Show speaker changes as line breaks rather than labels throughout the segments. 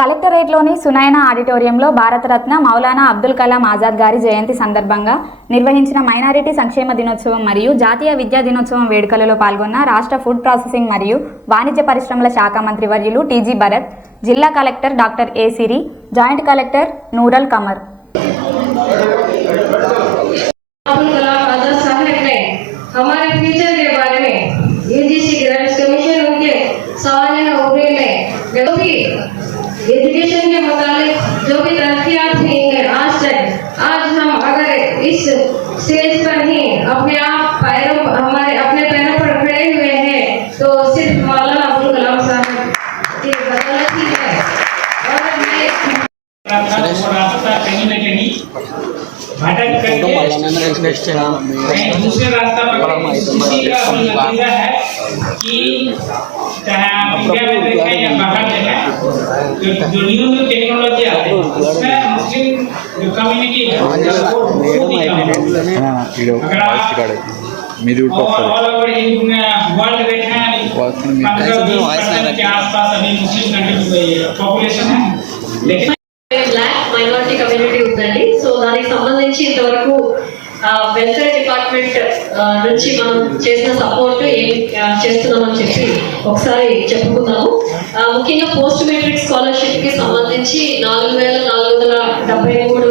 కలెక్టరేట్లోని సునయన ఆడిటోరియంలో భారతరత్న మౌలానా అబ్దుల్ కలాం ఆజాద్ గారి జయంతి సందర్భంగా నిర్వహించిన మైనారిటీ సంక్షేమ దినోత్సవం మరియు జాతీయ విద్యా దినోత్సవం వేడుకలలో పాల్గొన్న రాష్ట్ర ఫుడ్ ప్రాసెసింగ్ మరియు వాణిజ్య పరిశ్రమల శాఖ మంత్రి వర్యులు టీజీ భరత్ జిల్లా collector doctor
A Siri joint collector Noorul Qamar. Education के मुतालिक जो भी तरक्यात हुई आज तक आज हम अगर इस स्टेज पर ही अपने आप पैरों हमारे अपने पैरों पर खड़े हुए हैं तो सिर्फ़ मौलाना अब्दुल कलाम साहब की बदौलत ही है। और
ये रास्ता भटक करके दूसरे रास्ता पकड़ा है कि इंडिया में देखें
మీరు మైనార్టీ కమ్యూనిటీ ఉందండి. సో దానికి సంబంధించి ఇంతవరకు వెల్ఫేర్ డిపార్ట్మెంట్ నుంచి మనం చేసిన సపోర్ట్ ఏం చేస్తున్నామని చెప్పి ఒకసారి చెప్పుకున్నాము ముఖ్యంగా పోస్ట్ మెట్రిక్ స్కాలర్షిప్కి సంబంధించి నాలుగు వేల నాలుగు వందల డెబ్బై మూడు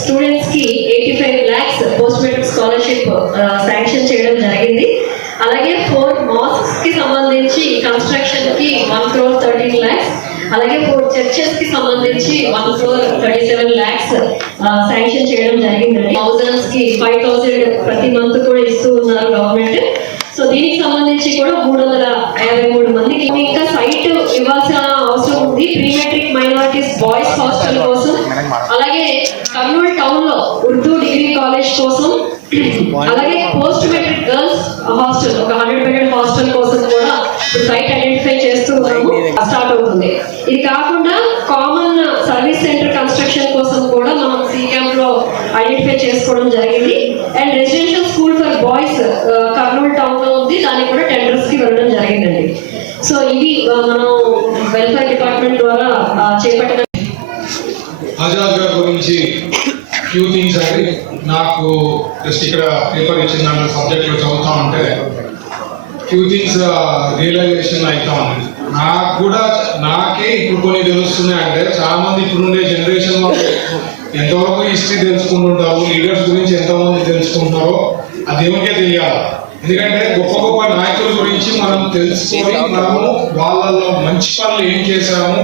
స్టూడెంట్స్కి eighty five lakhs post matric scholarship sanction చేయడం జరిగింది. అలాగే ఫోర్ మాస్క్స్కి సంబంధించి కన్స్ట్రక్షన్కి వన్ క్రోర్ థర్టీన్ ల్యాక్స్ అలాగే ఫోర్ చర్చెస్కి సంబంధించి one crore thirty seven lakhs sanction చేయడం జరిగిందండి. థౌసండ్స్కి ఫైవ్ థౌసండ్ ప్రతి మంత్ కూడా ఇస్తూ ఉన్నారు. దీనికి సంబంధించి కూడా మూడు వందల యాభై మూడు మందికి ఇంకా సైట్ ఇవ్వాల్సిన అవసరం ఉంది. Pre matric minorities boys hostel కోసం అలాగే కర్నూలు టౌన్లో ఉర్దూ డిగ్రీ కాలేజ్ కోసం అలాగే పోస్ట్ మెట్రిక్ గర్ల్స్ హాస్టల్ ఒక హండ్రెడ్ బెడెడ్ హాస్టల్ కోసం కూడా సైట్ ఐడెంటిఫై చేస్తూ ఉన్నాము. స్టార్ట్ అవుతుంది. ఇది కాకుండా కామన్ సర్వీస్ సెంటర్ కన్స్ట్రక్షన్ కోసం కూడా మనం సి క్యాంప్లో ఐడెంటిఫై చేసుకోవడం జరిగింది. And residential school for boys Kurnool టౌన్లో ఉంది దానికి కూడా టెండర్స్కి వెళ్ళడం జరిగిందండి సో ఇవి ఆ, మనం వెల్ఫేర్ డిపార్ట్మెంట్ ద్వారా ఆ, చేపట్టిన
ఆజాద్ గారి గురించి ఫ్యూ థింగ్స్ అండి. నాకు జస్ట్ ఇక్కడ పేపర్ ఇచ్చిన దాంట్లో సబ్జెక్ట్లో చదువుతా ఉంటే ఫ్యూ థింగ్స్ రియలైజేషన్ అవుతా ఉంది నాకు కూడా నాకే ఇప్పుడు కొన్ని తెలుస్తున్నాయి అంటే చాలా మంది ఇప్పుడుండే జనరేషన్ ఎంతవరకు హిస్టరీ తెలుసుకుంటుంటారు లీడర్స్ గురించి ఎంతమంది తెలుసుకుంటారో అది తెలియాలి? ఎందుకంటే గొప్ప గొప్ప నాయకుల గురించి మనం తెలుసుకొని మనము వాళ్ళలో మంచి పనులు ఏం చేశాము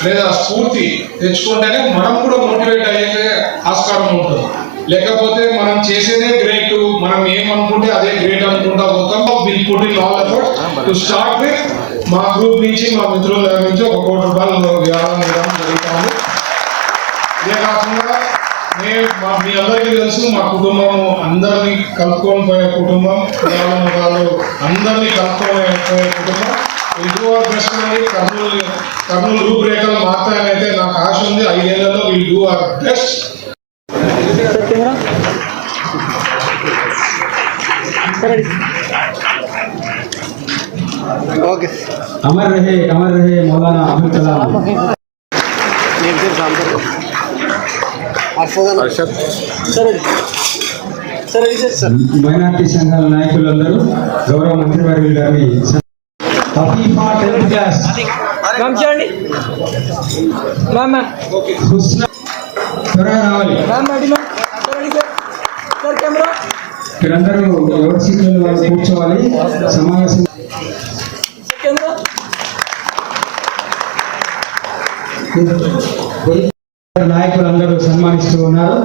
అనేది ఆ స్ఫూర్తి తెచ్చుకుంటేనే మనం కూడా మోటివేట్ అయ్యే ఆస్కారం ఉంటుంది. లేకపోతే మనం చేసేదే గ్రేట్ మనం ఏమనుకుంటే అదే గ్రేట్ అనుకుంటా పోతాం. Will put in all effort to start with మా గ్రూప్ నుంచి మా మిత్రుల దగ్గర నుంచి ఒక కోటి రూపాయలు విరాళం ఇవ్వడం జరుగుతుంది. ఇదే కాకుండా నేను మా మీ తెలుసు మా కుటుంబం అందరినీ కలుపుకొని పోయే కుటుంబం కులాల మతాలు అందరినీ కలుపుకొని పోయే కుటుంబం ఇంకో బెస్ట్ అని కర్నూలు కర్నూలు రూపురేఖలు మారుతాయనైతే నాకు ఆశ ఉంది ఐదేళ్లలో విల్ డూ అవర్ బెస్ట్
अमर रहे अमर रहे मौलाना अब्दुल कलाम మైనార్టీ సంఘాల నాయకులందరూ గౌరవ మంత్రివర్యులు హఫీఫా టెన్త్ క్లాస్. త్వరగా రావాలి. మీరందరూ ఎవరి సీట్లలో వాళ్ళు కూర్చోవాలి? సమావేశం
కెమెరా?
నాయకులందరూ సన్మానిస్తూ ఉన్నారు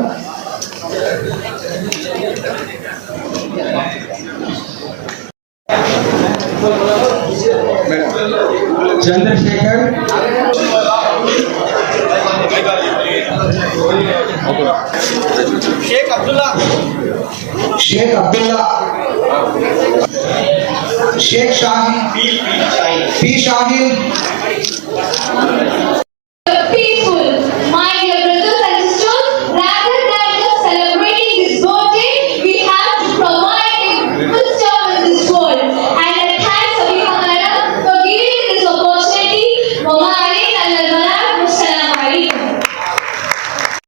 చంద్రశేఖర్
షేక్ అబ్దుల్లా షేక్ అబ్దుల్లా షేక్ షాహిన్ పి షాహిన్